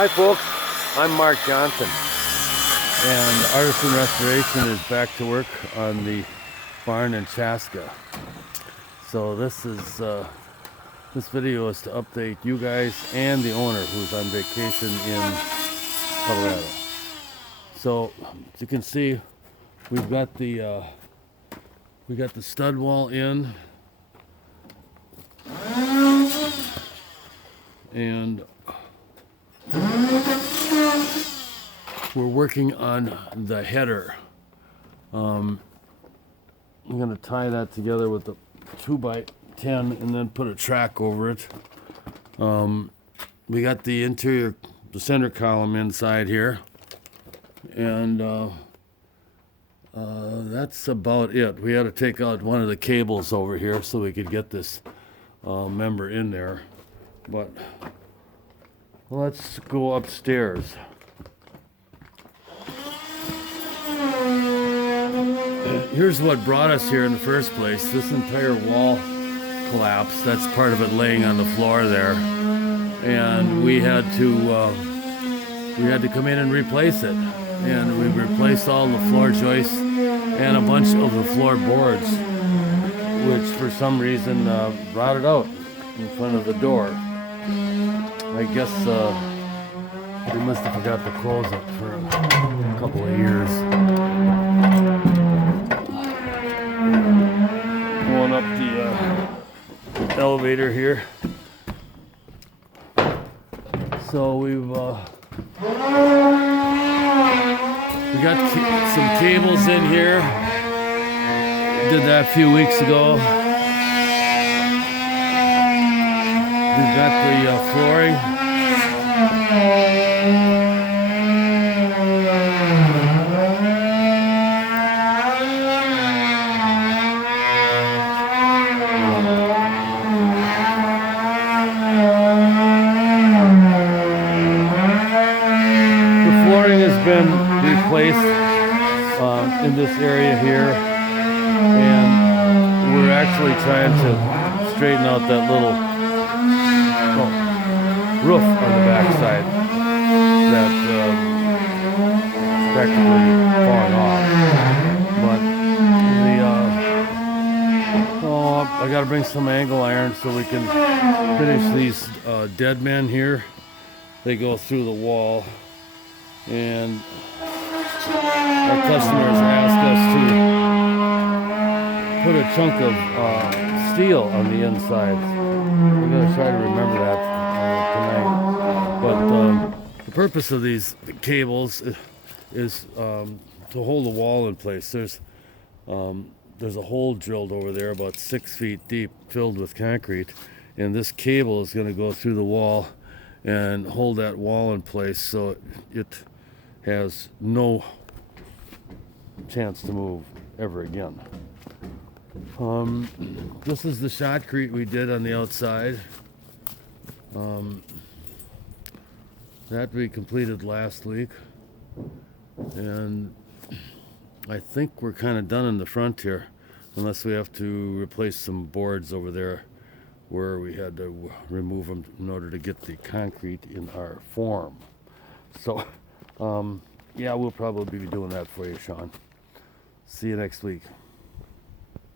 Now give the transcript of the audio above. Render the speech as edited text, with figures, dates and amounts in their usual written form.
Hi folks, I'm Mark Johnson, and Artisan Restoration is back to work on the barn in Chaska. So this video is to update you guys and the owner who's on vacation in Colorado. So as you can see, we've got the stud wall in, and we're working on the header. I'm going to tie that together with the 2x10 and then put a track over it. We got the interior, the center column inside here, and that's about it. We had to take out one of the cables over here so we could get this member in there, but let's go upstairs. Here's what brought us here in the first place. This entire wall collapsed. That's part of it laying on the floor there, and we had to come in and replace it. And we replaced all the floor joists and a bunch of the floor boards, which for some reason rotted out in front of the door. I guess we must have forgot to close it for a couple of years. Going up the elevator here. So we got some cables in here. Did that a few weeks ago. We've got the flooring. The flooring has been replaced in this area here, and we're actually trying to straighten out that little roof on the back side that's practically falling off. But I got to bring some angle iron so we can finish these dead men here. They go through the wall, and our customers ask us to put a chunk of steel on the inside. We're going to try to remember that tonight. But the purpose of these cables is to hold the wall in place. There's a hole drilled over there about 6 feet deep, filled with concrete, and this cable is going to go through the wall and hold that wall in place so it has no chance to move ever again. This is the shotcrete we did on the outside. That we completed last week, and I think we're kind of done in the front here, unless we have to replace some boards over there where we had to remove them in order to get the concrete in our form. So yeah, we'll probably be doing that for you, Sean. See you next week.